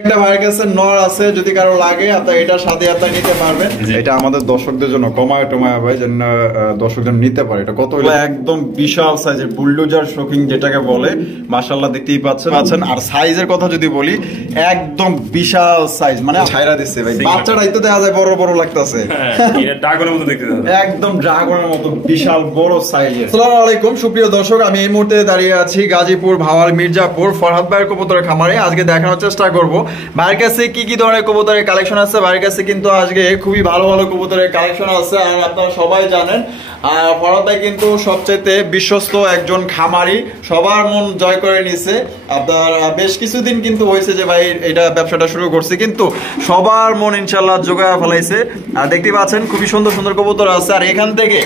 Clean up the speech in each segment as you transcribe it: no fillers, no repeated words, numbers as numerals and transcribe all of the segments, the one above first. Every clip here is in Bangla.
একটা ভাইয়ের কাছে নর আছে, যদি কারো লাগে আপনারা এটা সাথে আপনারা নিতে পারবেন। এটা আমাদের দর্শকদের জন্য কমায় টমায় ভাই, যেন দর্শকজন নিতে পারে। এটা কত হলো? একদম বিশাল সাইজের বুলডোজার শোকিং যেটাকে বলে, মাশাআল্লাহ দেখতেই পাচ্ছেন। আর সাইজের কথা যদি বলি, একদম বিশাল সাইজ, মানে ছাইরা দিচ্ছে ভাই। বাচ্চাটাই তো দেখা যায় বড় বড় লাগতেছে, এটা ড্রাগনের মতো দেখতে হবে, একদম ড্রাগনের মতো বিশাল বড় সাইজের। আসসালামু আলাইকুম সুপ্রিয় দর্শক, আমি এই মুহূর্তে দাঁড়িয়ে আছি গাজীপুর ভাওয়াল মির্জাপুর ফরহাদ ভাইয়ের কবুতরের খামারে। আজকে দেখানোর চেষ্টা করব ভাইয়ের কাছে কি কি ধরনের কবুতরের কালেকশন আছে। ভাইয়ের কাছে কিন্তু আজকে খুবই ভালো ভালো কবুতরের কালেকশন আছে। আর আপনারা সবাই জানেন ফরহাদ ভাই কিন্তু সবচেয়ে বিশ্বস্ত একজন খামারি, সবার মন জয় করে নিছে। আপনার বেশ কিছুদিন কিন্তু হয়েছে যে ভাই এটা ব্যবসাটা শুরু করছে, কিন্তু সবার মন ইনশাল্লাহ জোগায় ফেলাইছে। আর দেখতে পাচ্ছেন খুবই সুন্দর সুন্দর কবুতর আছে। আর এখান থেকে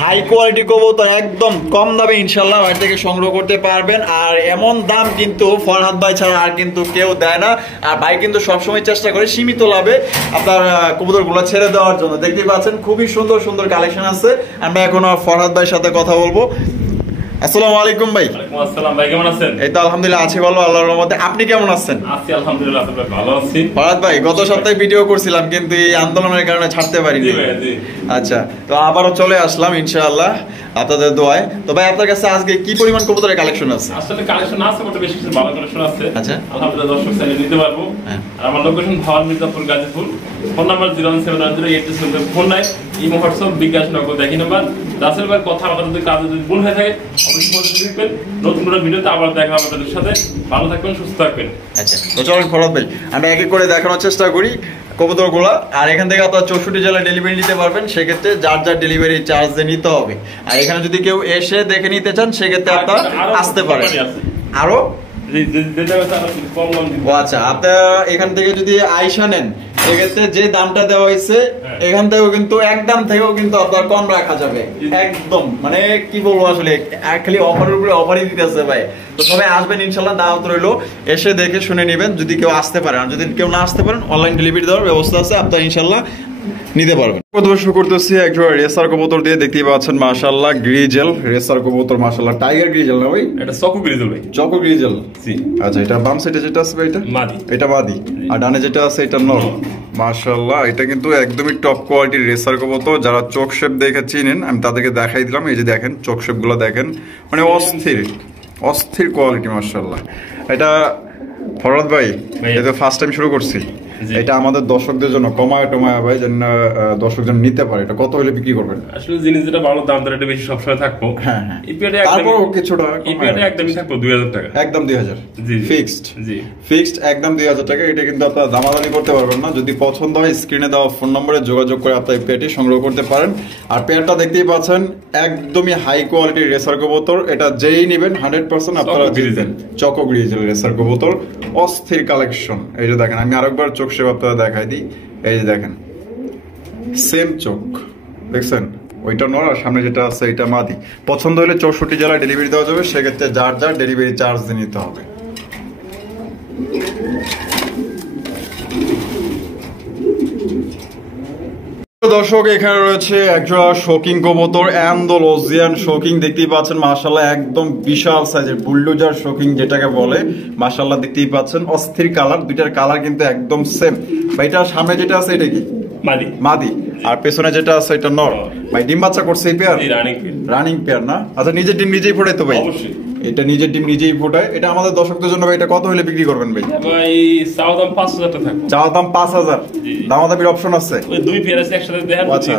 হাই কোয়ালিটি কবুতর একদম কম দামে ইনশাল্লাহ ভাই থেকে সংগ্রহ করতে পারবেন। আর এমন দাম কিন্তু ফরহাদ ভাই ছাড়া আর কিন্তু কেউ দেয় না। আর ভাই কিন্তু সবসময় চেষ্টা করে সীমিত লাভে আপনার কবুতরগুলো ছেড়ে দেওয়ার জন্য। দেখতে পাচ্ছেন খুবই সুন্দর সুন্দর কালেকশন আছে। আমরা এখন ফরহাদ ভাইয়ের সাথে কথা বলবো। আসসালামু আলাইকুম ভাই। ওয়ালাইকুম আসসালাম ভাই, কেমন আছেন? এই তো আলহামদুলিল্লাহ আছি ভালো, আল্লাহর রহমতে। আপনি কেমন আছেন? আছি আলহামদুলিল্লাহ, ভালো আছি। ফরহাদ ভাই গত সপ্তাহে ভিডিও করছিলাম, কিন্তু এই আন্দোলনের কারণে ছাড়তে পারিনি। আচ্ছা, তো আবারও চলে আসলাম ইনশাআল্লাহ আপনাদের দোয়ায়। তো ভাই আপনার কাছে আজকে কি পরিমাণ কবুতরের কালেকশন আছে? আসলে কালেকশন আছে, বলতে বেশ কিছু ভালো কালেকশন আছে। আচ্ছা, আলহামদুলিল্লাহ দর্শক চাইলে নিতে পারবো। আর আমার location Bhawal Mirzapur Gazipur. Phone number 0179082 phone নাই। এই হোয়াটসঅ্যাপ বিজ্ঞাসনগর দেখি নাম্বার। রাসেল ভাই কথা আমাদের যদি কাজে যদি ভুল হয়ে থাকে অবশ্যই বলে দিবেন। নতুন কোনো ভিডিওতে আবার দেখা হবে আপনাদের সাথে। ভালো থাকবেন, সুস্থ থাকবেন। আচ্ছা, তো চলুন ফরহাদ ভাই আমরা এক এক করে দেখানোর চেষ্টা করি কবুতরগুলো। আর এখান থেকে আপনারা 64 জেলায় ডেলিভারি নিতে পারবেন, সেক্ষেত্রে যার যার ডেলিভারি চার্জ নিতে হবে। আর এখানে যদি কেউ এসে দেখে নিতে চান সেক্ষেত্রে আপনারা আসতে পারেন। আরো আচ্ছা, আপনারা এখান থেকে যদি আইসা নেন সেক্ষেত্রে যে দামটা দেওয়া হয়েছে এখান থেকেও কিন্তু একদম থেকেও কিন্তু আপনার কম রাখা যাবে একদম। মানে কি বলবো, আসলে খালি অফারের উপরে অফারই দিতেছে ভাই। তো সবাই আসবেন ইনশাল্লাহ, দাওয়াত রইলো। এসে দেখে শুনে নেবেন যদি কেউ আসতে পারেন। আর যদি কেউ না আসতে পারেন অনলাইন ডেলিভারি দেওয়ার ব্যবস্থা আছে, আপনারা ইনশাল্লাহ নিতে পারবেন। শুরু করতেছি একজন রেসার কবুতর দিয়ে। দেখতেই পাচ্ছেন মাশাআল্লাহ গ্রিজেল রেসার কবুতর, মাশাআল্লাহ টাইগার গ্রিজেল না ভাই? এটা চকো গ্রিজেল ভাই। চকো গ্রিজেল, জি। আচ্ছা, এটা বাম সাইডে যেটা আছে ভাই এটা মাদি, এটা মাদি। আর ডানে যেটা আছে এটা নর। মাশাআল্লাহ এটা কিন্তু একদমই টপ কোয়ালিটির রেসার কবুতর। যারা চোখ শেপ দেখে চিনেন আমি তাদেরকে দেখাই দিলাম। এই যে দেখেন চোখ শেপ গুলো দেখেন, মানে অস্থির অস্থির কোয়ালিটি মাশাআল্লাহ। এটা ফরহাদ ভাই এটা ফার্স্ট টাইম শুরু করছি। এটা আমাদের দর্শকদের জন্য কমায় টমায় ভাই, যেন দর্শকজন নিতে পারে। এটা কত হলে বিক্রি করবেন? আসলে জিনিস যেটা ভালো দাম দর একটু বেশি সবসময় থাকবো। হ্যাঁ হ্যাঁ, তারপর কিছুটা একদমই থাকবো 2000 টাকা, একদম 2000 ফিক্সড। জি, ফিক্সড একদম 2000 টাকা। এটা কিন্তু আপনারা দামাদামি করতে পারবেন না। যদি পছন্দ হয় স্ক্রিনে দেওয়া ফোন নম্বরে যোগাযোগ করে আপনারা এই পেয়ারটি সংগ্রহ করতে পারেন। আর পেয়ারটা দেখতেই পাচ্ছেন একদমই হাই কোয়ালিটির রেসার কবুতর। এটা যেই নেবেন 100% আপনারা দিবেন। চকো গ্রিজেল রেসার কবুতর, অস্থির কালেকশন। এই যে দেখেন, আমি আরেকবার চোখ শেপ আপনারা দেখাই দিই। এই যে দেখেন সেম চোখ দেখছেন, ওইটা নর আর সামনে যেটা আছে এটা মাদি। পছন্দ হলে 64 জেলায় ডেলিভারি দেওয়া যাবে, সেক্ষেত্রে যার যার ডেলিভারি চার্জ নিতে হবে। দর্শক এখানে রয়েছে একজোড়া শোকিং কবুতর, অ্যান্ডালুসিয়ান শোকিং। দেখতেই পাচ্ছেন মাশাআল্লাহ একদম বিশাল সাইজের বুলডোজার শোকিং যেটাকে বলে। মাশাআল্লাহ দেখতেই পাচ্ছেন অস্থির কালার, দুইটার কালার কিন্তু একদম সেম। ভাই এটার সামনে যেটা আছে এটা কি? মাদি। মাদি। আর পেছনে যেটা আছে এটা নর। ভাই ডিম বাচ্চা করছে এই পেয়ার? রানিং পেয়ার না? আচ্ছা, নিজের ডিম নিজেই ফোটাই তো ভাই? অবশ্যই, এটা নিজের ডিম নিজেই ফোটায়। এটা আমাদের দর্শকদের জন্য ভাই এটা কত হলে বিক্রি করবেন ভাই? ভাই চাওয়া দাম 5000 টাকা থাকবে। চাওয়া দাম 5000, দামাদামির অপশন আছে? ওই দুই পেয়ার আছে একসাথে দেখেন। আচ্ছা,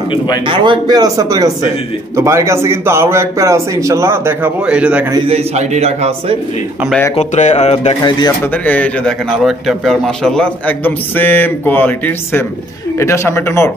আরো এক পেয়ার আছে আপনার কাছে? তো ভাইয়ের কাছে কিন্তু আরো এক পেয়ার আছে ইনশাআল্লাহ দেখাবো। এই যে দেখেন, এই যে সাইডে রাখা আছে, আমরা একত্রে দেখাই দিই আপনাদের। এই যে দেখেন আরো একটা পেয়ার মাশাআল্লাহ একদম সেম কোয়ালিটির সেম। এটা সামনেটা নর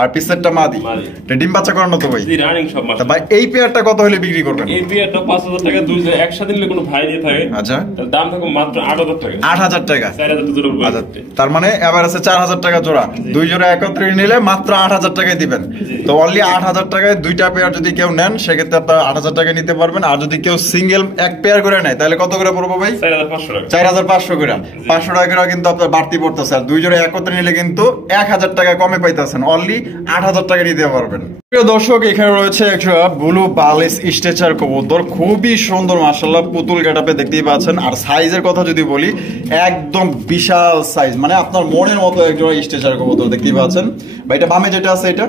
আর পিছেরটা মাদি। এটা ডিম বাচ্চা করানো তো ভাই? জি, রানিং সব মাশাআল্লাহ। ভাই এই পেয়ারটা কত হলে বিক্রি করবেন? এই পেয়ারটা 5000 টাকা, দুই একসাথে নিলে কোনো ভাই দিয়ে থাকে। আচ্ছা, দাম থাকবে মাত্র 8000 টাকা। 8000 টাকা, 4000 জোড়া। আচ্ছা, তার মানে এবার আছে 4000 টাকা জোড়া। দুই জোড়া একত্রে নিলে মাত্র 8000 টাকায় দিবেন। তো অনলি 8000 টাকায় দুইটা পেয়ার যদি কেউ নেন সেক্ষেত্রে আপনারা 8000 টাকা নিতে পারবেন। আর যদি কেউ সিঙ্গেল এক পেয়ার করে নেয় তাহলে কত করে পড়বো ভাই? 4500 টাকা। 4500 করে, 500 টাকা করে কিন্তু আপনার বাড়তি পড়তেছে। আর দুই জোড়া একত্রে নিলে কিন্তু 1000 টাকা কমে পাইতেছেন, অনলি 8000 টাকা নিতে পারবেন। প্রিয় দর্শক, এখানে রয়েছে একটা ব্লু বালিশ স্ট্রেচার কবুতর, খুবই সুন্দর মাশাআল্লাহ, পুতুল গেটআপে দেখতেই পাচ্ছেন। আর সাইজের কথা যদি বলি, একদম বিশাল সাইজ, মানে আপনার মনের মতো একজোড়া স্ট্রেচার কবুতর দেখতেই পাচ্ছেন ভাই। এটা বামে যেটা আছে এটা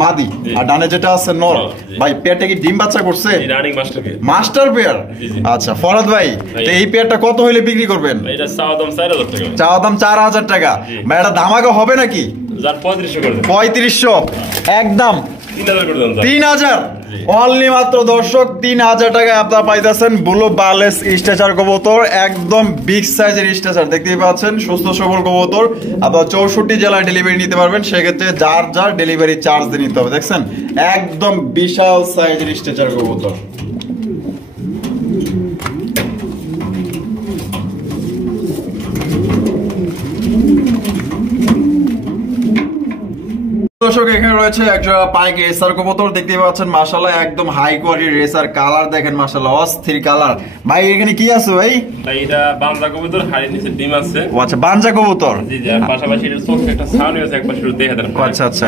মাদি, আর ডানে যেটা আছে নর। ভাই পেয়ারটা কি ডিম বাচ্চা করছে? Master pair. আচ্ছা ফরহাদ ভাই, তো এই পেয়ারটা কত হইলে বিক্রি করবেন? এটা চাওয়া দাম 4000 টাকা। ভাই এটা ধামাকা হবে নাকি? 3500 একদম 3000 অনলি মাত্র দর্শক 3000 টাকায় আপনারা পাইতেছেন ব্লু বালেস স্ট্রেচার কবুতর, একদম বিগ সাইজের স্ট্রেচার দেখতেই পাচ্ছেন, সুস্থ সবল কবুতর। আপনারা 64 জেলায় ডেলিভারি নিতে পারবেন, সেক্ষেত্রে যার ডেলিভারি চার্জ দিয়ে নিতে হবে। দেখছেন একদম বিশাল সাইজের স্ট্রেচার কবুতর। দর্শক, এখানে রয়েছে একটা পাইক রেসার কবুতর দেখতেই পাচ্ছেন মাশাআল্লাহ, একদম হাই কোয়ালিটি রেসার, কালার দেখেন মাশাআল্লাহ অস্থির কালার। ভাই এখানে কি আছে ভাই? ভাই এটা বানজা কবুতর, হাড়ির নিচে ডিম আছে। ও আচ্ছা, বানজা কবুতর। জি জি, আর পাশাপাশি এর চোখে একটা ছানি আছে, একপাশে দেখে দেন। আচ্ছা আচ্ছা,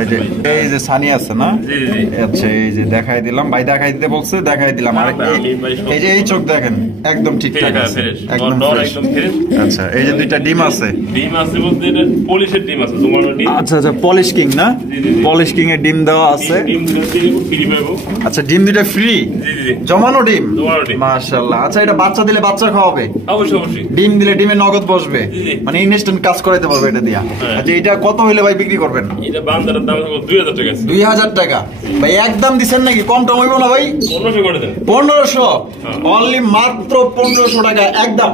এই যে ছানি আছে না? জি জি, আচ্ছা এই যে দেখাই দিলাম ভাই, দেখাই দিতে বলছে, দেখাই দিলাম। আর এই যে এই চোখ দেখেন একদম ঠিকঠাক আছে, একদম ফ্রেশ। আচ্ছা এই যে দুইটা ডিম আছে বলতে এটা পলিশের ডিম আছে, তোমার ডিম। আচ্ছা আচ্ছা, পলিশ কিং না? পলিশ কিং এর ডিম দেওয়া আছে। আচ্ছা ডিম দুইটা ফ্রি? জমানো ডিম, মাশাআল্লাহ। আচ্ছা এটা বাচ্চা দিলে বাচ্চা খাওয়াবে? অবশ্যই। ডিম দিলে ডিমে নগদ বসবে, মানে ইনস্ট্যান্ট কাজ করাইতে পারবে এটা দিয়া। আচ্ছা এটা কত হইলে ভাই বিক্রি করবেন? এটা বান্দার দাম 2000 টাকা। 2000 টাকা ভাই, একদম দিবেন নাকি? কম টম হইব না ভাই? 1500 করে দেন। 1500 অনলি মাত্র 1500 টাকা, একদম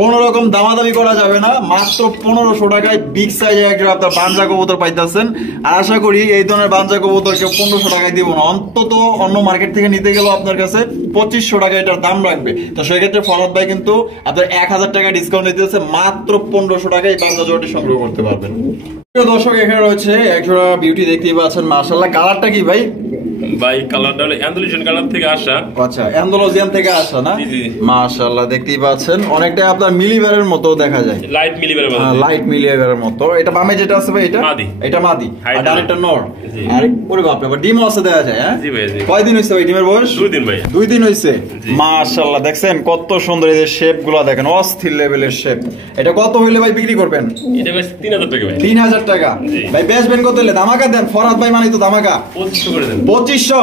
কোন রকম দামাদামি করা যাবে না, মাত্র 1500 টাকায় বিগ সাইজের একটা আপনার বানজা কবুতর পাইতেছেন। আর আশা করি এই ধরনের বানজা কবুতর কেউ 1500 টাকায় দিব না, অন্তত অন্য মার্কেট থেকে নিতে গেলেও আপনার কাছে 2500 টাকা এটার দাম রাখবে। তো সেক্ষেত্রে ফরহাদ ভাই কিন্তু আপনার 1000 টাকা ডিসকাউন্ট দিতেছে, মাত্র 1500 টাকায় এই বানজা জোড়াটি সংগ্রহ করতে পারবেন। দর্শক এখানে রয়েছে একজোড়া বিউটি দেখতেই পাচ্ছেন মাশাআল্লাহ। কালারটা কি ভাই? ভাই কালারটা হলো অ্যান্ডালুসিয়ান কালার থেকে আসা। আচ্ছা অ্যান্ডালুসিয়ান থেকে আসা না? জি জি, মাশাআল্লাহ দেখতেই পাচ্ছেন, অনেকটা আপনার মিলিবারের মতো দেখা যায়, লাইট মিলিবারের মতো। লাইট মিলিবারের মতো। এটা বামে যেটা আছে ভাই এটা মাদি, এটা মাদি, আর ডানেরটা নর। আর ওরে বাপ রে, ডিম আছে দেখা যায়। হ্যাঁ জি ভাই জি। কয়দিন হইছে ভাই ডিমের বয়স? 2 দিন ভাই। 2 দিন হইছে। মাশাআল্লাহ দেখছেন কত সুন্দর, এই যে শেপগুলো দেখেন অস্থির লেভেলের শেপ। এটা কত হইলে ভাই বিক্রি করবেন? এটা ভাই 3000 টাকা ভাই। 3000 টাকা ভাই, বেচবেন কত হইলে? ধামাকা দেন ফরহাদ ভাই, মানে তো ধামাকা। 2500 করে দেন। 2500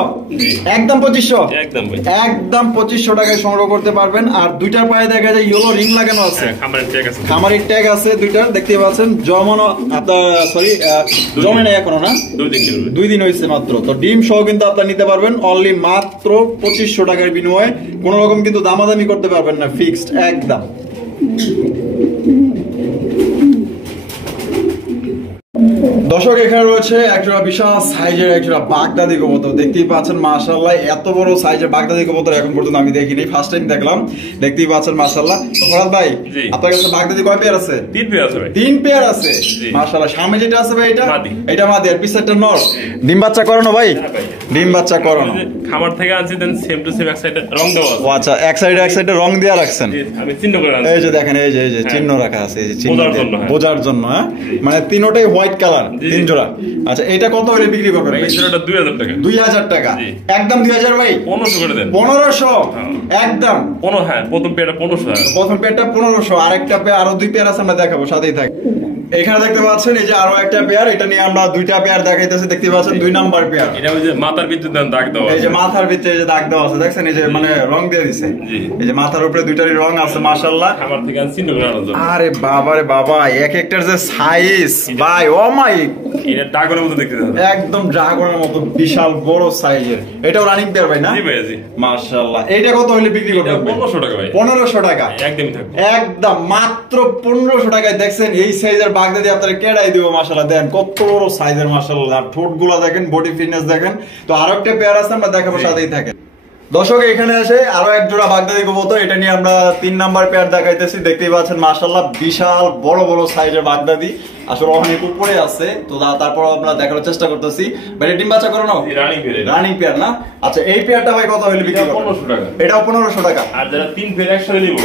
একদম 2500 একদম ভাই, একদম 2500 টাকায় সংগ্রহ করতে পারবেন। আর দুইটার পায়ে দেখা যায় ইয়েলো রিং লাগানো আছে, খামারের ট্যাগ আছে, খামারের ট্যাগ আছে দুইটার, দেখতে পাচ্ছেন। জমানো আপনার সরি জমে নাই এখনো না? 2 দিন হয়েছে মাত্র। তো ডিম সহ কিন্তু আপনারা নিতে পারবেন অনলি মাত্র 2500 টাকার বিনিময়ে। কোন রকম কিন্তু দামাদামি করতে পারবেন না, ফিক্সড একদম। দর্শক এখানে রয়েছে একটা বিশাল সাইজের একটা বাগদাদি কবুতর দেখতেই পাচ্ছেন মাশাআল্লাহ, এত বড় সাইজের বাগদাদি কবুতর এখন পর্যন্ত আমি দেখিনি, ফার্স্ট টাইম দেখলাম। দেখতেই পাচ্ছেন মাশাআল্লাহ। ফরহাদ ভাই আপনার কাছে বাগদাদি কয় পেয়ার আছে? 3 পেয়ার আছে ভাই। 3 পেয়ার আছে মাশাআল্লাহ। সামনে যেটা আছে ভাই এটা মাদি, এটা মাদি, আর পিছনেরটা নর। ডিম বাচ্চা করানো ভাই? ডিম বাচ্চা করানো, খামার থেকে আনছি, দেন সেম টু সেম এক সাইডে রং দেওয়া আছে। ও আচ্ছা, এক সাইডে রং দেয়া রাখছেন? আমি চিহ্ন করে আনছি, এই যে দেখেন, এই যে চিহ্ন রাখা আছে, এই যে চিহ্ন বোঝার জন্য। হ্যাঁ মানে তিনটাই হোয়াইট কালার, 3 জোড়া। আচ্ছা এটা কত হলে বিক্রি করবেন? এই জোড়াটা 2000 টাকা। 2000 টাকা একদম। 2000 ভাই 1500 করে দেন। 1500 একদম। 15, হ্যাঁ প্রথম পেয়ারটা 1500। প্রথম পেয়ারটা 1500, আরেকটা পেয়ার, আরো 2 পেয়ার আছে, আমরা দেখাবো, সাথেই থাক। এখানে দেখতে পাচ্ছেন এই যে আরো একটা পেয়ার, এটা নিয়ে আমরা 2টা পেয়ার দেখাইতেছি, দেখতে পাচ্ছেন 2 নাম্বার পেয়ার। এটা ওই যে মাথার ভিতরে দাগ দেওয়া আছে, এই যে মাথার ভিতরে যে দাগ দেওয়া আছে দেখছেন, এই যে মানে রং দিয়ে দিছে। এই যে মাথার উপরে 2টারই রং আছে মাশাআল্লাহ। খামার থেকে আনছি চিহ্ন করে আনছো। আরে বাবা রে বাবা, এক একটার যে সাইজ ভাই, ও মাই, এটা ড্রাগনের মতো দেখতে হবে, একদম ড্রাগনের মতো বিশাল বড় সাইজের। এটাও রানিং পেয়ার ভাই না? জি ভাই জি। মাশাআল্লাহ। এইটা কত হইলে বিক্রি করবেন? 1500 টাকা ভাই। 1500 টাকা একদমই থাকবে, একদম মাত্র 1500 টাকায়। দেখছেন এই সাইজের বাগদাদি আপনারা কেডাই দিব মাশাআল্লাহ। দেন কত বড় সাইজের মাশাআল্লাহ, ঠোঁটগুলো দেখেন, বডি ফিটনেস দেখেন। তো আরো একটা পেয়ার আছে, আমরা দেখাবো, সাথেই থাকেন। দর্শক এখানে আসে আরো এক জোড়া বাগদাদি কবুতর, এটা নিয়ে আমরা 3 নাম্বার পেয়ার দেখাইতেছি। দেখতেই পাচ্ছেন মাশাআল্লাহ, বিশাল বড় বড় সাইজের বাগদাদি। আসলে অনেক উপরে আছে, তো তারপর আমরা দেখার চেষ্টা করতেছি। ভাই ডিম বাচ্চা করো না, রানিং পেয়ার না? আচ্ছা এই পেয়ারটা ভাই কত হইলে বিক্রি করবেন? 1500 টাকা। এটাও 1500 টাকা। আর যারা 3 পেয়ার একসাথে নিব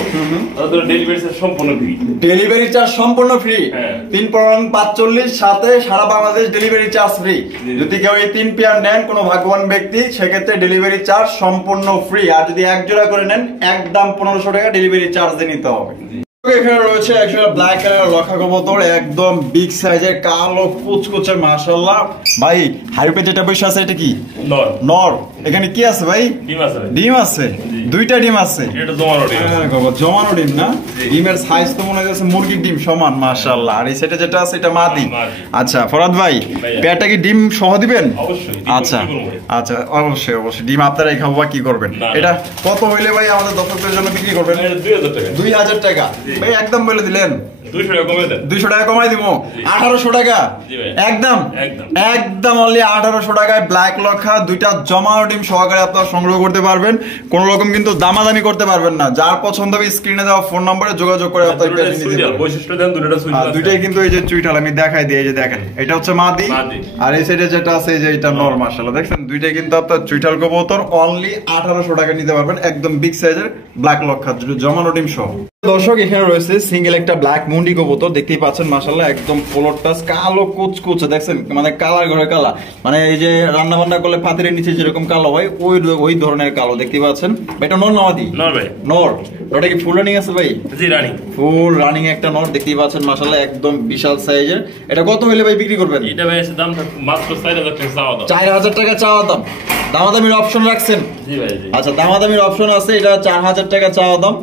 তাদের ডেলিভারি চার্জ সম্পূর্ণ ফ্রি। ডেলিভারি চার্জ সম্পূর্ণ ফ্রি। 3 পরং 45 সাথে সারা বাংলাদেশ ডেলিভারি চার্জ ফ্রি। যদি কেউ এই 3 পেয়ার নেন কোনো ভাগ্যবান ব্যক্তি, সেক্ষেত্রে ডেলিভারি চার্জ সম্পূর্ণ ফ্রি। আর যদি এক জোড়া করে নেন একদম 1500 টাকা ডেলিভারি চার্জ দিয়ে নিতে হবে। এখানে রয়েছে একটা ব্ল্যাক কালার লক্ষা কবুতর, একদম বিগ সাইজের কালো কুচকুচে মাশাআল্লাহ। ভাই হাইপে যেটা বসে আছে এটা কি? নর। নর। এখানে কি আছে ভাই? ডিম আছে। ডিম আছে, দুইটা ডিম আছে। এটা জমানো ডিম। হ্যাঁ বাবা জমানো ডিম না? ডিমের সাইজ তো মনে হচ্ছে মুরগির ডিম সমান মাশাআল্লাহ। আর এই সেটা যেটা আছে এটা মাদি। আচ্ছা ফরাদ ভাই পেয়ারটা কি ডিম সহ দিবেন? অবশ্যই। আচ্ছা আচ্ছা অবশ্যই অবশ্যই ডিম আপনারাই খাবো, কি করবেন? এটা কত হইলে ভাই আমাদের দর্শকদের জন্য বিক্রি করবেন? 2000 টাকা। 2000 টাকা ভাই একদম বলে দিলেন। 200 টাকা কমাই দেন। 200 টাকা কমাই দিব। 1800 টাকা একদম একদম অনলি 1800 টাকায় ব্ল্যাক লক্ষা দুইটা জমানো ডিম সহকারে আপনারা সংগ্রহ করতে পারবেন। কোন রকম কিন্তু দামাদামি করতে পারবেন না। যার পছন্দ হবে স্ক্রিনে দেওয়া ফোন নম্বরে যোগাযোগ করে আপনারা পেয়ে নিতে পারবেন। বৈশিষ্ট্য দেন দুটোটা সুইচ আছে। দুইটাই কিন্তু এই যে চুইঠাল আমি দেখাই দিই, এই যে দেখেন এটা হচ্ছে মাদি আর এই সাইডে যেটা আছে এই যে এটা নর মাশাআল্লাহ। দেখছেন দুইটাই কিন্তু আপনারা চুইঠাল কবুতর অনলি 1800 টাকা নিতে পারবেন, একদম বিগ সাইজের ব্ল্যাক লক্ষা জমানো ডিম সহ। দর্শক এখানে রয়েছে সিঙ্গেল একটা ব্ল্যাক মুন্ডি কবুতর, দেখতেই পাচ্ছেন মাশাআল্লাহ একদম পোলট টাচ কালো কুচকুচে। দেখছেন মানে কালার ঘরে কালা, মানে এই যে রান্না বান্না করলে পাতিরের নিচে যেরকম কালো হয় ওই ধরনের কালো দেখতে পাচ্ছেন। এটা নর নামাদি? নর ভাই। নর। ওটা কি ফুল রানিং আছে ভাই? জি রানিং। ফুল রানিং একটা নর দেখতেই পাচ্ছেন মাশাআল্লাহ একদম বিশাল সাইজের। এটা কত হইলে ভাই বিক্রি করবেন? এটা ভাই দাম মাত্র 4000 টাকা চাওয়া দাম। 4000 টাকা চাওয়া দাম। দামাদামির অপশন রাখছেন? জি ভাই জি। আচ্ছা দামাদামির অপশন আছে, এটা 4000 টাকা চাওয়া দাম।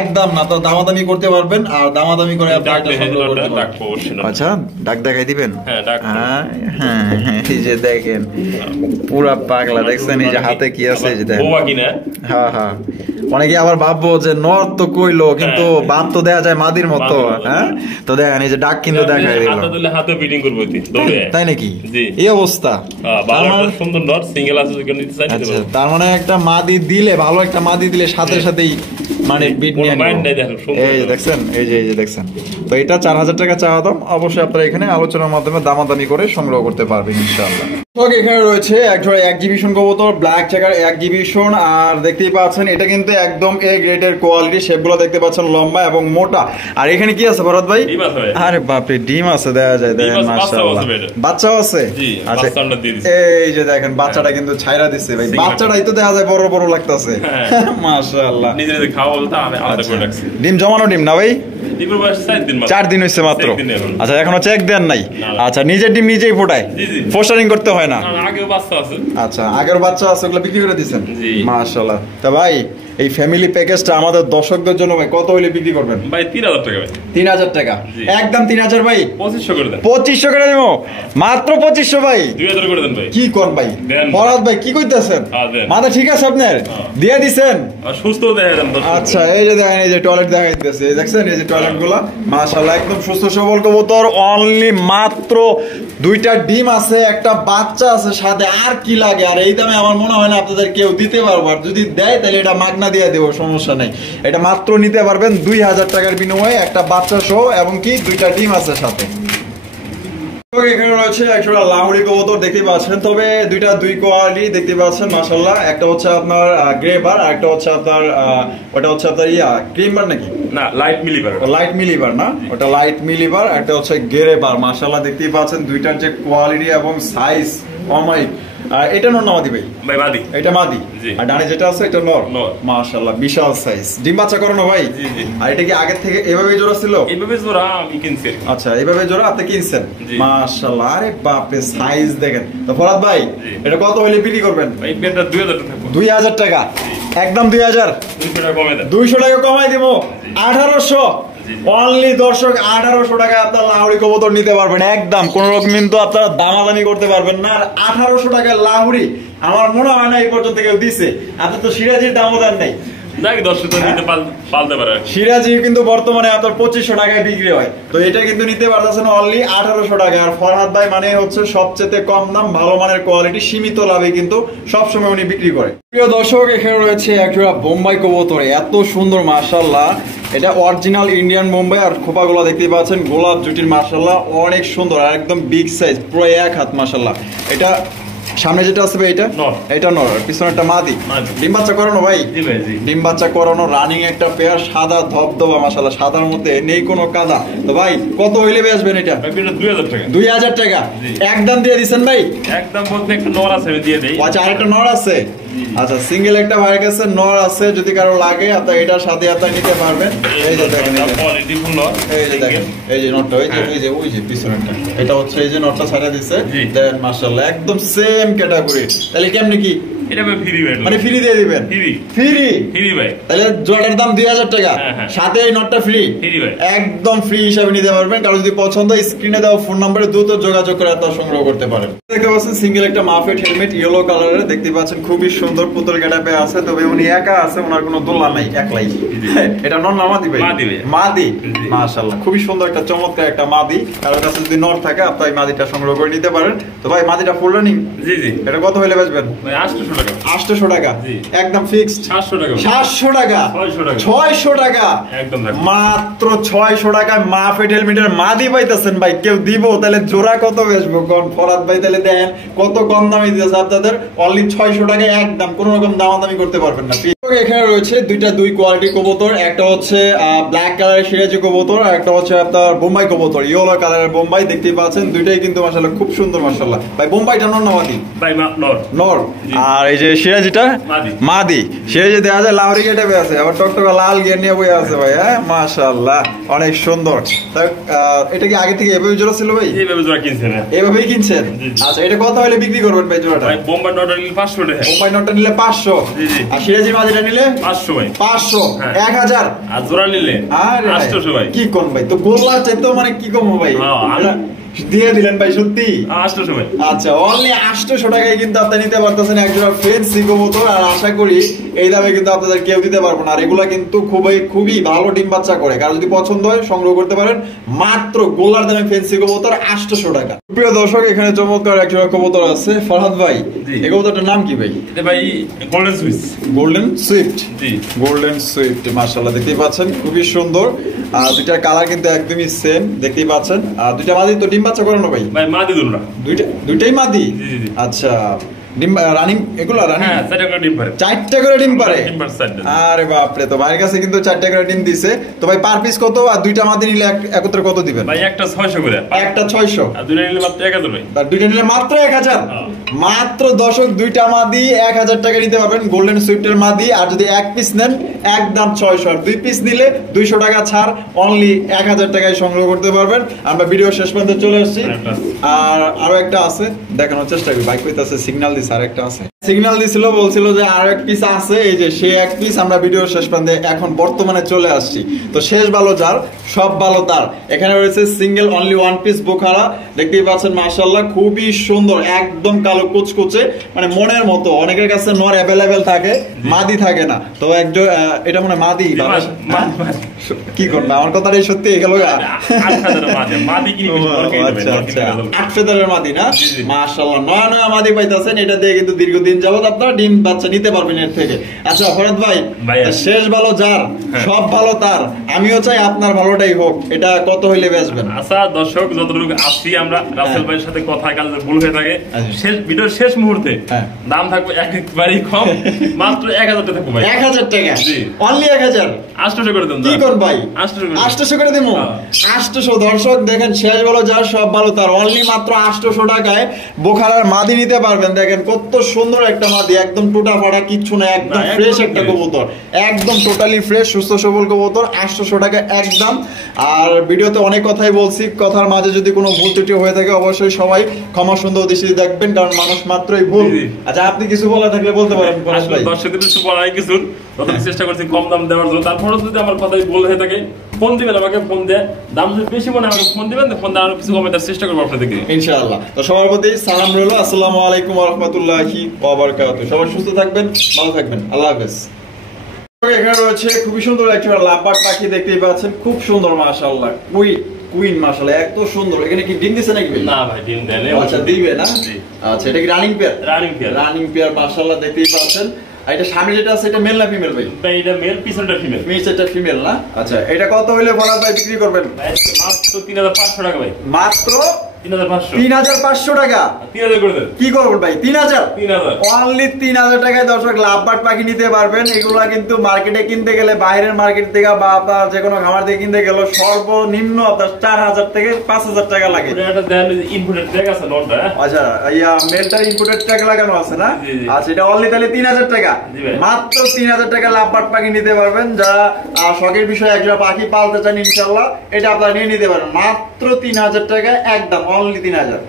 একদম না তো দামাদামি করতে পারবেন, আর দামাদামি করে আপনারা এটা সংগ্রহ করতে পারবেন। আচ্ছা ডাক দেখাই দিবেন? হ্যাঁ ডাক। হ্যাঁ এই যে দেখেন পুরা পাগলা, দেখছেন এই যে হাতে কি আছে এই যে দেখেন। ওবা কিনা? হ্যাঁ হ্যাঁ। অনেকে আবার ভাববো যে নর তো কইলো কিন্তু বাপ তো দেখা যায় মাদির মতো। হ্যাঁ তো দেখেন এই যে ডাক কিন্তু দেখাই দিল। হাতে দিলে হাতে বিটিং করব তাই নাকি? এই অবস্থা। সুন্দর নর সিঙ্গেল আছে যেখানে নিতে চাই। আচ্ছা তার মানে একটা মাদি দিলে, ভালো একটা মাদি দিলে সাথে সাথেই মানে বিট নিয়ে এই যে দেখছেন এই যে দেখছেন। তো এটা 4000 টাকা চাওয়া দাম। অবশ্যই আপনারা এখানে আলোচনার মাধ্যমে দামাদামি করে সংগ্রহ করতে পারবেন ইনশাআল্লাহ। এখানে রয়েছে একজোড়া এক্সিবিশন কবুতর ব্ল্যাক চেকার এক্সিবিশন, আর দেখতেই পাচ্ছেন এটা কিন্তু একদম এ গ্রেডের কোয়ালিটি। শেপগুলো দেখতে পাচ্ছেন লম্বা এবং মোটা। আর এখানে কি আছে ভরত ভাই? আরে বাপরে ডিম আছে, দেখা যায় দেখেন মাশাআল্লাহ। বাচ্চাও আছে? আচ্ছা এই যে দেখেন বাচ্চাটা কিন্তু ছাইরা দিচ্ছে ভাই। বাচ্চাটাই তো দেখা যায় বড় বড় লাগতেছে মাশাআল্লাহ। নিজের খাওয়া বলতে আমি আলাদা করে রাখছি। ডিম জমানো ডিম না ভাই? 4 দিন হয়েছে মাত্র। আচ্ছা এখনো চেক দেন নাই? আচ্ছা নিজের ডিম নিজেই ফোটায়, পোস্টারিং করতে হয় না? আচ্ছা আগের বাচ্চা আছে ওগুলো বিক্রি করে দিচ্ছেন মাশাআল্লাহ। তা ভাই এই ফ্যামিলি প্যাকেজটা আমাদের দর্শকদের জন্য ভাই কত হইলে বিক্রি করবেন? ভাই 3000 টাকা। ভাই 3000 টাকা একদম 3000 ভাই 2500 করে দেন। 2500 করে দেবো মাত্র 2500 ভাই। 2000 করে দেন ভাই। কি কোন ভাই ফরাদ ভাই কি কইতাছেন? মাথা ঠিক আছে আপনার? দিয়ে দিবেন সুস্থ দেখেন। আচ্ছা এই যে দেখেন এই যে টয়লেট দেখাই দিতেছে, দেখছেন এই যে টয়লেট গুলা মাশাআল্লাহ একদম সুস্থ সবল কবুতর। অনলি মাত্র 2টা ডিম আছে, একটা বাচ্চা আছে সাথে, আর কি লাগে? আর এই দামে আমার মনে হয় না আপনাদের কেউ দিতে পারবো। আর যদি দেয় তাহলে এটা মাগনা দিয়ে দেবো, সমস্যা নেই। এটা মাত্র নিতে পারবেন 2000 টাকার বিনিময়ে, একটা বাচ্চা সহ এবং কি 2টা ডিম আছে সাথে। এখানে রয়েছে একটা লাহোরি কবুতর দেখতে পাচ্ছেন, তবে দুই কোয়ালিটি দেখতে পাচ্ছেন মাশাআল্লাহ। একটা হচ্ছে আপনার গ্রে বার আর একটা হচ্ছে আপনার ওটা হচ্ছে আপনার ক্রিম বার নাকি? না লাইট মিলিবার। লাইট মিলিবার না, ওটা লাইট মিলিবার। একটা হচ্ছে গ্রে বার মাশাআল্লাহ। দেখতেই পাচ্ছেন দুইটার যে কোয়ালিটি এবং সাইজ অমাইক। আর এটা নর নামাদি ভাই? ভাই মাদি। এটা মাদি। আর ডানে যেটা আছে এটা নর। মাশাআল্লাহ বিশাল সাইজ। ডিম বাচ্চা করানো ভাই? জি জি। আর এটা কি আগে থেকে এভাবে জোড়া ছিল? এভাবে জোড়া আমি কিনছি। আচ্ছা এভাবে জোড়া আপনি কিনছেন মাশাআল্লাহ। আরে বাপ রে সাইজ দেখেন। তো ফরাদ ভাই এটা কত হইলে বিক্রি করবেন? ভাই এটা 2000 টাকা। 2000 টাকা একদম 2000। 200 টাকা কমাই দেন। 200 টাকা কমাই দেব 1800। অনলি দর্শক 1800 টাকায় আপনার লাহোরি কবুতর নিতে পারবেন একদম। কোন রকম কিন্তু আপনারা দামাদামি করতে পারবেন না। আর 1800 টাকায় লাহোরি আমার মনে হয় না এই পর্যন্ত কেউ দিছে। আপনার তো সিরাজির দামও দেন নাই। সিরাজি কিন্তু বর্তমানে আপনার 2500 টাকায় বিক্রি হয়। তো এটা কিন্তু নিতে পারতেছেন অনলি 1800 টাকা। আর ফরহাদ ভাই মানে হচ্ছে সবচেয়ে কম দাম ভালো মানের কোয়ালিটি সীমিত লাভে কিন্তু সবসময় উনি বিক্রি করে। প্রিয় দর্শক এখানে রয়েছে একটা বোম্বাই কবুতর, এত সুন্দর মাশাআল্লাহ। এটা অরিজিনাল ইন্ডিয়ান বোম্বাই, আর খোপাগুলো দেখতেই পাচ্ছেন গোলাপ জুটির মাশাআল্লাহ অনেক সুন্দর আর একদম বিগ সাইজ, পুরো এক হাত মাশাআল্লাহ। এটা সামনে যেটা আছে ভাই এটা নর, পিছনেরটা মাদি। ডিম বাচ্চা করানো ভাই? ডিম বাচ্চা করানো রানিং একটা পেয়ার, সাদা ধবধবা মাশাআল্লাহ, সাদার মধ্যে নেই কোনো কাদা। তো ভাই কত হইলে বেচবেন এটা? 2000 টাকা। 2000 টাকা একদম দিয়ে দিবেন ভাই? একদম বলতে একটা নর আছে আমি দিয়ে দেই। আচ্ছা আরেকটা নর আছে? আচ্ছা সিঙ্গেল একটা ভাইয়ের কাছে নর আছে, যদি কারো লাগে আপনারা এটার সাথে আপনারা নিতে পারবেন। এই যে দেখেন কোয়ালিটি ফুল নর, এই যে দেখেন এই যে নটটা, ওই যে পিছনেরটা, এটা হচ্ছে এই যে নটটা ছাড়া দিছে দেন মাশাআল্লাহ একদম সেম ক্যাটাগরি। তাহলে কেমনে কি এটা ফ্রি ভাই? মানে ফ্রি দিয়ে দিবেন? ফ্রি ভাই। তাহলে জোড়াটার দাম 2000 টাকা, সাথে এই নটটা ফ্রি ভাই, একদম ফ্রি হিসাবে নিতে পারবেন। কারণ যদি পছন্দ স্ক্রিনে দেওয়া ফোন নম্বরে দ্রুত যোগাযোগ করে তা সংগ্রহ করতে পারেন। দেখতে পাচ্ছেন সিঙ্গেল একটা মাফেট হেলমেট ইয়েলো কালারের, দেখতে পাচ্ছেন খুবই সুন্দর পুতুল গেটআপে আছে। তবে উনি একা আছে, ওনার কোনো দোলা নাই, একলাই। এটা নর না মাদি ভাই? মাদি মাশাআল্লাহ, খুবই সুন্দর একটা চমৎকার একটা মাদি। কারোর কাছে যদি নর থাকে আপনি এই মাদিটা সংগ্রহ করে নিতে পারেন। তো ভাই মাদিটা ফুল রানিং? জি জি। এটা কত হইলে বেচবেন? 800 টাকা একদম ফিক্সড। 700 টাকা 600 টাকা একদম মাত্র 600 টাকায় মাফেট হেলমেটের মাদি পাইতেছেন ভাই। কেউ দিব তাহলে জোড়া কত বেচবো কোন ফরাদ ভাই? তাহলে দেন কত কম দামে দিতেছে আপনাদের, অনলি 600 টাকায় একদম, কোনো রকম দামাদামি করতে পারবেন না। এখানে রয়েছে দুই কোয়ালিটি কবুতর, একটা হচ্ছে ব্ল্যাক কালারের সিরাজি কবুতর, আর একটা হচ্ছে আপনার বোম্বাই কবুতর, ইয়েলো কালারের বোম্বাই। দেখতেই পাচ্ছেন দুইটাই কিন্তু মাশাআল্লাহ খুব সুন্দর মাশাআল্লাহ। ভাই বোম্বাইটা নর না মাদি? ভাই নর। আর এই যে সিরাজিটা মাদি। সিরাজি দেখা যায় লাহোরি গেটে আছে, আবার টকটকা লাল গিয়ার নিয়ে বয়ে আছে ভাই। হ্যাঁ মাশাআল্লাহ অনেক সুন্দর। এটা কি আগে থেকে এভাবে জোড়া ছিল ভাই? এইভাবে জোড়া কিনছেন? এভাবেই কিনছেন। আচ্ছা এটা কত হলে বিক্রি করবেন ভাই জোড়াটা? ভাই বোম্বাই নটটা নিলে 500 টাকা। বোম্বাই নটটা নিলে 500। আর সিরাজি মাদিটা নিলে 500 ভাই। 500 1000। আর জোড়া নিলে 800 ভাই। কি কোন ভাই? তো গোল্লা চাইতো মানে কি কম ভাই? দিয়ে দিলেন ভাই সত্যি? 800 ভাই। আচ্ছা অনলি 800 টাকায় কিন্তু আপনি নিতে পারতেছেন একজোড়া ফেন্সি কবুতর। আর আশা করি এই দামে কিন্তু আপনাদের কেউ দিতে পারবো না। আর এগুলা কিন্তু খুবই ভালো ডিম বাচ্চা করে। কারণ যদি পছন্দ হয় সংগ্রহ করতে পারেন মাত্র গোল্লার দামে ফেন্সি কবুতর 800 টাকা। প্রিয় দর্শক এখানে চমৎকার একজোড়া কবুতর আছে। ফরহাদ ভাই এই কবুতরটার নাম কি ভাই? এটা ভাই গোল্ডেন সুইফট। Golden Swift? জি গোল্ডেন সুইফট মাশাআল্লাহ দেখতেই পাচ্ছেন খুবই সুন্দর। আর দুইটার কালার কিন্তু একদমই সেম দেখতেই পাচ্ছেন। আর দুইটা মাদি তো ডিম বাচ্চা করানো ভাই? ভাই মাদি দুলনা দুইটাই মাদি? আচ্ছা ডিম রানিং এগুলা রানিং? হ্যাঁ 4টা করে ডিম পারে। 4টা করে ডিম পারে? আরে বাপ রে, তো ভাইয়ের কাছে কিন্তু 4টা করে ডিম দিছে। তো ভাই পার পিস কত? আর দুইটা মাদি নিলে একত্রে কত দিবেন ভাই? একটা 600 করে। একটা 600। আর দুইটা নিলে মাত্র 1000 ভাই। আর দুইটা নিলে মাত্র 1000? মাত্র দর্শক দুইটা মাদি 1000 টাকা নিতে পারবেন গোল্ডেন সুইফটের মাদি। আর যদি এক পিস নেন একদম 600। আর দুই পিস নিলে 200 টাকা ছাড়, অনলি 1000 টাকায় সংগ্রহ করতে পারবেন। আমরা ভিডিও শেষ পর্যন্ত চলে আসছি। আর আরো একটা আছে দেখানোর চেষ্টা করি। বাইক কইতাছে সিগন্যাল দিছে, আর একটা আছে সিগন্যাল দিছিল, বলছিল যে আরো এক পিস আছে। এই যে সেই এক পিস আমরা ভিডিও শেষ পর্যন্ত এখন বর্তমানে চলে আসছি। তো শেষ ভালো যার সব ভালো তার। এখানে রয়েছে সিঙ্গেল অনলি ওয়ান পিস বোখারা, দেখতেই পাচ্ছেন মাশাআল্লাহ খুবই সুন্দর, একদম কালো কুচকুচে, মানে মনের মতো। অনেকের কাছে নর অ্যাভেলেবেল থাকে, মাদি থাকে না। তো একজন এটা মনে মাদি কি করবে? আমার কথাটাই সত্যি গেল। আট ফেদারের মাদি না? মাশাআল্লাহ নয়া মাদি পাইতেছেন। এটা দিয়ে কিন্তু দীর্ঘদিন যাবত আপনারা ডিম বাচ্চা নিতে পারবেন এর থেকে। আচ্ছা ফরাদ ভাই শেষ ভালো যার সব ভালো তার, আমিও চাই আপনার ভালোটাই হোক। এটা কত হইলে বেচবেন? আচ্ছা দর্শক যতটুকু আসছি আমরা রাসেল ভাইয়ের সাথে কথা কাল ভুল হয়ে থাকে, শেষ ভিডিওর শেষ মুহূর্তে দাম থাকবে একেবারেই কম, মাত্র 1000 টাকা থাকবে ভাই। 1000 টাকা অনলি 1000। 800 করে দেন। কি কোন ভাই? 800 করে দেবো। 800 দর্শক দেখেন শেষ ভালো যার সব ভালো তার, অনলি মাত্র 800 টাকায় বোখারার মাদি নিতে পারবেন। দেখেন কত সুন্দর একটা মাদি, একদম টুটা ফাটা কিচ্ছু না, একদম ফ্রেশ একটা কবুতর, একদম টোটালি ফ্রেশ সুস্থ সবল কবুতর। 800 টাকা একদম। আর ভিডিওতে অনেক কথাই বলছি, কথার মাঝে যদি কোনো ভুল ত্রুটি হয়ে থাকে অবশ্যই সবাই ক্ষমা সুন্দর দৃষ্টিতে দেখবেন, কারণ মানুষ মাত্রই ভুল। আচ্ছা আপনি কিছু বলা থাকলে বলতে পারেন। দর্শকদের কিছু বলাই কিছু চেষ্টা করছি কম দাম দেওয়ার জন্য। তারপরে যদি আমার কথাই ভুল হয়ে থাকে ফোন দিবেন আমাকে, ফোন দিয়ে দাম যদি বেশি মনে আমাকে ফোন দিবেন, ফোন দিয়ে আরো কিছু কমে দেওয়ার চেষ্টা করবো আপনাদেরকে ইনশাআল্লাহ। তো সবার প্রতি সালাম রইল, আসসালামু আলাইকুম ওয়া রাহমাতুল্লাহি ওয়া বারাকাতুহু। সবাই সুস্থ থাকবেন, ভালো থাকবেন, আল্লাহ হাফেজ। এখানে রয়েছে খুবই সুন্দর একটা লাপাট পাখি, দেখতেই পাচ্ছেন খুব সুন্দর মাশাআল্লাহ, কুইন মাশাআল্লাহ এত সুন্দর। এখানে কি ডিম দিছে নাকি? না ভাই ডিম দেয় না। আচ্ছা দিবে না? আচ্ছা এটা কি রানিং পেয়ার? রানিং পেয়ার মাশাআল্লাহ দেখতেই পাচ্ছেন। আর এটা সামনে যেটা আছে এটা মেল না ফিমেল ভাই? ভাই এটা মেল, পিছনটা ফিমেল। এটা ফিমেল না? আচ্ছা, এটা কত হইলে ফরহাদ ভাই বিক্রি করবেন? মাত্র 3500 টাকা ভাই। মাত্র 3500। 3500 টাকা? 3000 করে দেন। কি করবেন ভাই? 3000? 3000 অনলি 3000 টাকায় দর্শক লাভবার্ড পাখি নিতে পারবেন। এগুলা কিন্তু মার্কেটে কিনতে গেলে, বাইরের মার্কেট থেকে বা আপনার যে কোনো খামার থেকে কিনতে গেলে সর্বনিম্ন আপনার 4000 থেকে 5000 টাকা লাগে। এটা দেন ইনপুটের ট্যাগ আছে নটটা। আচ্ছা, মেলটার ইনপুটের ট্যাগ লাগানো আছে না? জি, জি। আচ্ছা, এটা অনলি তাহলে 3000 টাকা। জি ভাই। মাত্র 3000 টাকা লাভবার্ড পাখি নিতে পারবেন। যারা শখের বিষয়ে একজন পাখি পালতে চান ইনশাআল্লাহ এটা আপনারা নিয়ে নিতে পারেন মাত্র 3000 টাকা, একদম অনলি 3000।